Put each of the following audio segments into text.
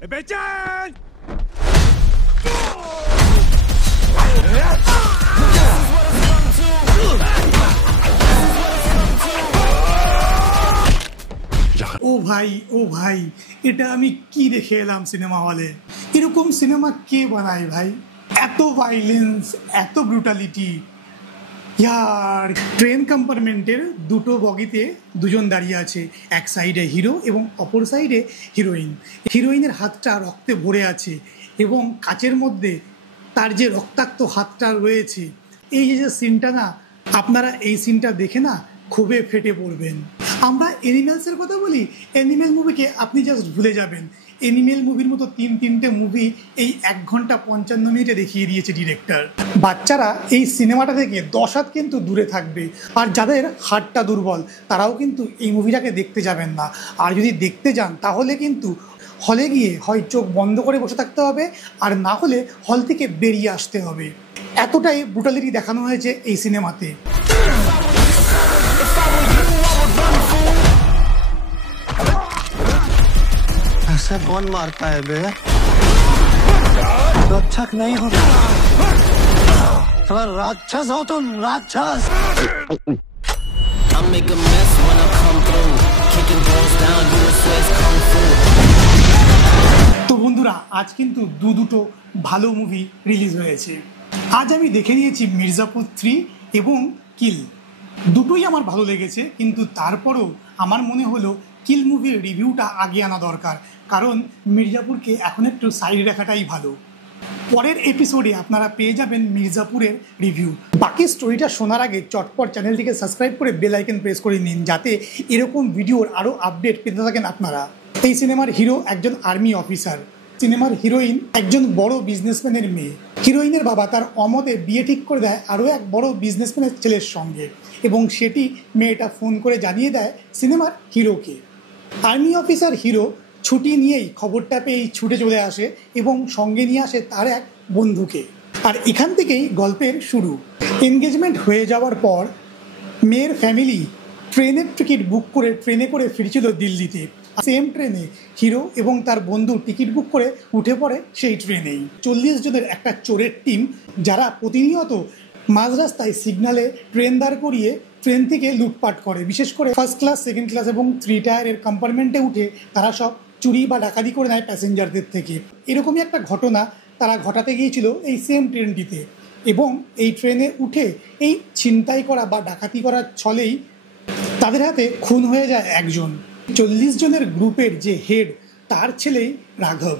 বেচান ও ভাই এটা আমি কি দেখে এলাম সিনেমা হলে। এরকম সিনেমা কে বানায় ভাই? এত ভাইলেন্স, এত ব্রুটালিটি। ইয়ার ট্রেন কম্পার্টমেন্টের দুটো বগিতে দুজন দাঁড়িয়ে আছে, এক সাইডে হিরো এবং অপর সাইডে হিরোইন। হিরোইনের হাতটা রক্তে ভরে আছে এবং কাচের মধ্যে তার যে রক্তাক্ত হাতটা রয়েছে। এই যে সিনটা না, আপনারা এই সিনটা দেখে না ক্ষোভে ফেটে পড়বেন। আমরা অ্যানিমেলসের কথা বলি, অ্যানিমেল মুভিকে আপনি জাস্ট ভুলে যাবেন। অ্যানিমেল মুভির মতো তিনটে মুভি এই 1 ঘন্টা 55 মিনিটে দেখিয়ে দিয়েছে ডিরেক্টর। বাচ্চারা এই সিনেমাটা থেকে 10 হাত কিন্তু দূরে থাকবে, আর যাদের হার্টটা দুর্বল তারাও কিন্তু এই মুভিটাকে দেখতে যাবেন না। আর যদি দেখতে যান তাহলে কিন্তু হলে গিয়ে হয় চোখ বন্ধ করে বসে থাকতে হবে, আর না হলে হল থেকে বেরিয়ে আসতে হবে। এতটাই ব্রুটালিটি দেখানো হয়েছে এই সিনেমাতে। ऐसा कौन मारता है बे? तो अच्छा नहीं होता। थोड़ा राक्षस हो तुम, राक्षस। I make a mess when I come through, kicking balls down, doing sweats kung fu. তো বন্ধুরা, আজ কিন্তু দুটো ভালো মুভি রিলিজ হয়েছে। আজ আমি দেখে নিয়েছি মির্জাপুর 3 এবং কিল। দুটোই আমার ভালো লেগেছে, কিন্তু তারপরও আমার মনে হলো কিল মুভির রিভিউটা আগে আনা দরকার, কারণ মির্জাপুরকে এখন একটু সাইড রাখাটাই ভালো। পরের এপিসোডে আপনারা পেয়ে যাবেন মির্জাপুরের রিভিউ। বাকি স্টোরিটা শোনার আগে চটপট চ্যানেলটিকে সাবস্ক্রাইব করে বেল আইকন প্রেস করে নিন, যাতে এরকম ভিডিওর আরও আপডেট পেতে থাকেন আপনারা। এই সিনেমার হিরো একজন আর্মি অফিসার, সিনেমার হিরোইন একজন বড় বিজনেসম্যানের মেয়ে। হিরোইনের বাবা তার অমতে বিয়ে ঠিক করে দেয় আরও এক বড় বিজনেসম্যানের ছেলের সঙ্গে, এবং সেটি মেয়েটা ফোন করে জানিয়ে দেয় সিনেমার হিরোকে। আর্মি অফিসার হিরো ছুটি নিয়েই খবরটা পেয়েই ছুটে চলে আসে এবং সঙ্গে নিয়ে আসে তার এক বন্ধুকে। আর এখান থেকেই গল্পের শুরু। এনগেজমেন্ট হয়ে যাওয়ার পর মেয়ের ফ্যামিলি ট্রেনের টিকিট বুক করে ট্রেনে করে ফিরছিল দিল্লিতে। সেম ট্রেনে হিরো এবং তার বন্ধু টিকিট বুক করে উঠে পড়ে সেই ট্রেনেই। 40 জনের একটা চোরের টিম, যারা প্রতিনিয়ত মাঝ রাস্তায় সিগনালে ট্রেন দাঁড় করিয়ে ট্রেন থেকে লুটপাট করে। বিশেষ করে ফার্স্ট ক্লাস, সেকেন্ড ক্লাস এবং 3 টায়ারের কম্পার্টমেন্টে উঠে তারা সব চুরি বা ডাকাতি করে নেয় প্যাসেঞ্জারদের থেকে। এরকমই একটা ঘটনা তারা ঘটাতে গিয়েছিল এই সেম ট্রেনটিতে, এবং এই ট্রেনে উঠে এই ছিনতাই করা বা ডাকাতি করার ছলেই তাদের হাতে খুন হয়ে যায় একজন। 40 জনের গ্রুপের যে হেড, তার ছেলেই রাঘব।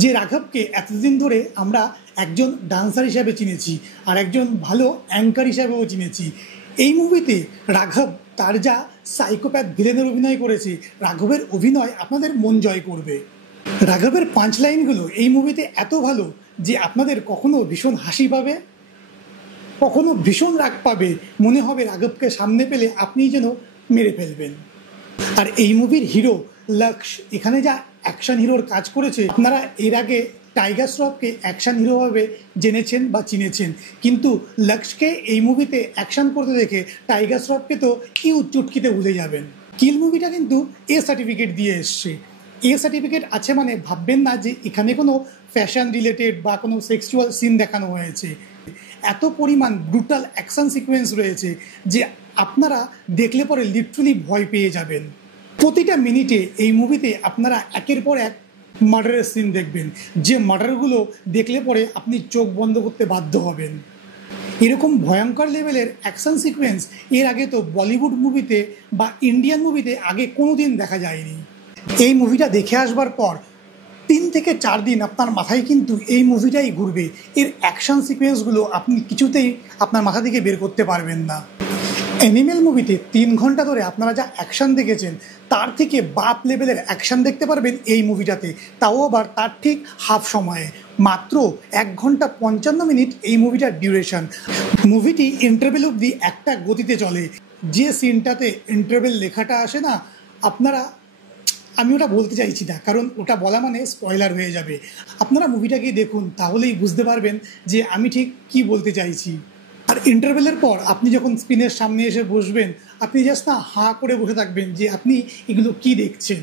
যে রাঘবকে এতদিন ধরে আমরা একজন ডান্সার হিসাবে চিনেছি আর একজন ভালো অ্যাঙ্কার হিসাবেও চিনেছি। এই মুভিতে রাঘব তার যা সাইকোপ্যাথ ভিলেনের অভিনয় করেছে, রাঘবের অভিনয় আপনাদের মন জয় করবে। রাঘবের পাঁচ লাইনগুলো এই মুভিতে এত ভালো যে আপনাদের কখনো ভীষণ হাসি পাবে, কখনো ভীষণ রাগ পাবে, মনে হবে রাঘবকে সামনে পেলে আপনি যেন মেরে ফেলবেন। আর এই মুভির হিরো লক্ষ্য এখানে যা অ্যাকশন হিরোর কাজ করেছে, আপনারা এর আগে টাইগার শ্রফকে অ্যাকশন হিরোভাবে জেনেছেন বা চিনেছেন, কিন্তু লক্ষ্যকে এই মুভিতে অ্যাকশন করতে দেখে টাইগার শ্রফকে তো চুটকিতে ভুলে যাবেন। কিল মুভিটা কিন্তু এ সার্টিফিকেট দিয়ে এসছে। এ সার্টিফিকেট আছে মানে ভাববেন না যে এখানে কোনো ফ্যাশন রিলেটেড বা কোনো সেক্সুয়াল সিন দেখানো হয়েছে। এত পরিমাণ ব্রুটাল অ্যাকশন সিকোয়েন্স রয়েছে যে আপনারা দেখলে পরে লিটারালি ভয় পেয়ে যাবেন। প্রতিটা মিনিটে এই মুভিতে আপনারা একের পর এক মার্ডারের সিন দেখবেন, যে মার্ডারগুলো দেখলে পরে আপনি চোখ বন্ধ করতে বাধ্য হবেন। এরকম ভয়ঙ্কর লেভেলের অ্যাকশন সিকোয়েন্স এর আগে তো বলিউড মুভিতে বা ইন্ডিয়ান মুভিতে আগে কোনো দিন দেখা যায়নি। এই মুভিটা দেখে আসবার পর 3 থেকে 4 দিন আপনার মাথায় কিন্তু এই মুভিটাই ঘুরবে। এর অ্যাকশন সিকোয়েন্সগুলো আপনি কিছুতেই আপনার মাথা থেকে বের করতে পারবেন না। অ্যানিমেল মুভিতে 3 ঘন্টা ধরে আপনারা যা অ্যাকশন দেখেছেন, তার থেকে বাপ লেভেলের অ্যাকশন দেখতে পারবেন এই মুভিটাতে, তাও আবার তার ঠিক হাফ সময়ে। মাত্র 1 ঘন্টা 55 মিনিট এই মুভিটার ডিউরেশন। মুভিটি ইন্টারভেল অবধি একটা গতিতে চলে। যে সিনটাতে ইন্টারভেল লেখাটা আসে না, আপনারা, আমি ওটা বলতে চাইছি না, কারণ ওটা বলা মানে স্পয়লার হয়ে যাবে। আপনারা মুভিটাকে দেখুন, তাহলেই বুঝতে পারবেন যে আমি ঠিক কি বলতে চাইছি। আর ইন্টারভেলের পর আপনি যখন স্ক্রিনের সামনে এসে বসবেন, আপনি জাস্ট না হাঁ করে বসে থাকবেন যে আপনি এগুলো কি দেখছেন।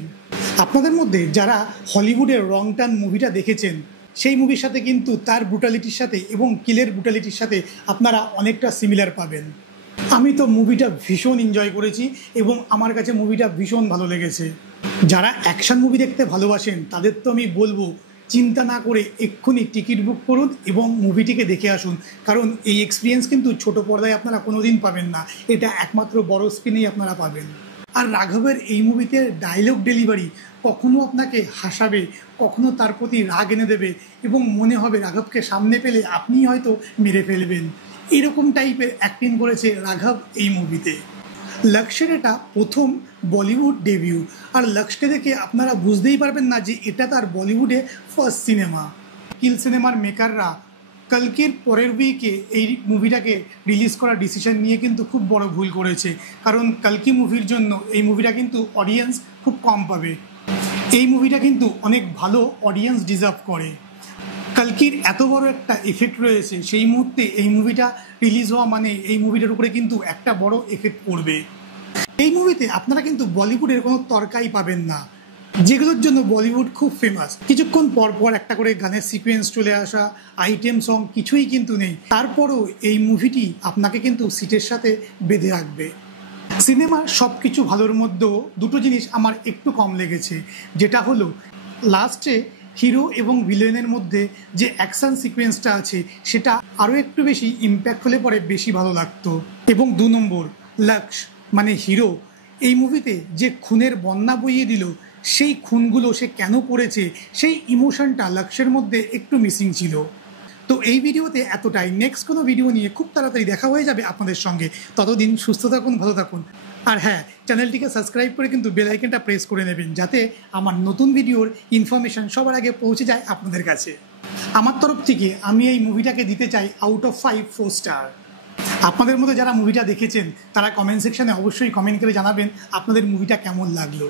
আপনাদের মধ্যে যারা হলিউডের রং টার্ন মুভিটা দেখেছেন সেই মুভির সাথে কিন্তু তার ব্রুটালিটির সাথে এবং কিলের ব্রুটালিটির সাথে আপনারা অনেকটা সিমিলার পাবেন। আমি তো মুভিটা ভীষণ এনজয় করেছি এবং আমার কাছে মুভিটা ভীষণ ভালো লেগেছে। যারা অ্যাকশন মুভি দেখতে ভালোবাসেন তাদের তো আমি বলবো চিন্তা না করে এক্ষুনি টিকিট বুক করুন এবং মুভিটিকে দেখে আসুন, কারণ এই এক্সপিরিয়েন্স কিন্তু ছোট পর্দায় আপনারা কোনোদিন পাবেন না, এটা একমাত্র বড় স্ক্রিনেই আপনারা পাবেন। আর রাঘবের এই মুভিতে ডায়লগ ডেলিভারি কখনো আপনাকে হাসাবে, কখনো তার প্রতি রাগ এনে দেবে এবং মনে হবে রাঘবকে সামনে পেলে আপনি হয়তো মেরে ফেলবেন। এরকম টাইপের অ্যাক্টিং করেছে রাঘব এই মুভিতে। লক্ষ্যের এটা প্রথম বলিউড ডেবিউ, আর লক্ষ্যকে দেখে আপনারা বুঝতেই পারবেন না যে এটা তার বলিউডে ফার্স্ট সিনেমা। কিল সিনেমার মেকাররা কালকির পরের উইকে এই মুভিটাকে রিলিজ করার ডিসিশন নিয়ে কিন্তু খুব বড় ভুল করেছে, কারণ কালকি মুভির জন্য এই মুভিটা কিন্তু অডিয়েন্স খুব কম পাবে। এই মুভিটা কিন্তু অনেক ভালো অডিয়েন্স ডিজার্ভ করে। কালকির এত বড় একটা এফেক্ট রয়েছে, সেই মুহূর্তে এই মুভিটা রিলিজ হওয়া মানে এই মুভিটার উপরে কিন্তু একটা বড় এফেক্ট পড়বে। এই মুভিতে আপনারা কিন্তু বলিউডের কোনো তর্কাই পাবেন না, যেগুলোর জন্য বলিউড খুব ফেমাস। কিছুক্ষণ পর পর একটা করে গানের সিকোয়েন্স চলে আসা, আইটেম সং কিছুই কিন্তু নেই। তারপরও এই মুভিটি আপনাকে কিন্তু সিটের সাথে বেঁধে রাখবে। সিনেমার সব কিছু ভালোর মধ্যেও দুটো জিনিস আমার একটু কম লেগেছে, যেটা হলো লাস্টে হিরো এবং ভিলেনের মধ্যে যে অ্যাকশন সিকোয়েন্সটা আছে সেটা আরও একটু বেশি ইম্প্যাক্ট হলে পরে বেশি ভালো লাগতো। এবং 2 নম্বর, লক্ষ্য মানে হিরো এই মুভিতে যে খুনের বন্যা বইয়ে দিল, সেই খুনগুলো সে কেন করেছে সেই ইমোশনটা লক্ষ্যের মধ্যে একটু মিসিং ছিল। তো এই ভিডিওতে এতটাই। নেক্সট কোনো ভিডিও নিয়ে খুব তাড়াতাড়ি দেখা হয়ে যাবে আপনাদের সঙ্গে। ততদিন সুস্থ থাকুন, ভালো থাকুন। আর হ্যাঁ, চ্যানেলটিকে সাবস্ক্রাইব করে কিন্তু বেল আইকনটা প্রেস করে নেবেন, যাতে আমার নতুন ভিডিওর ইনফরমেশন সবার আগে পৌঁছে যায় আপনাদের কাছে। আমার তরফ থেকে আমি এই মুভিটাকে দিতে চাই আউট অফ 5 4 স্টার। আপনাদের মধ্যে যারা মুভিটা দেখেছেন তারা কমেন্ট সেকশনে অবশ্যই কমেন্ট করে জানাবেন আপনাদের মুভিটা কেমন লাগলো।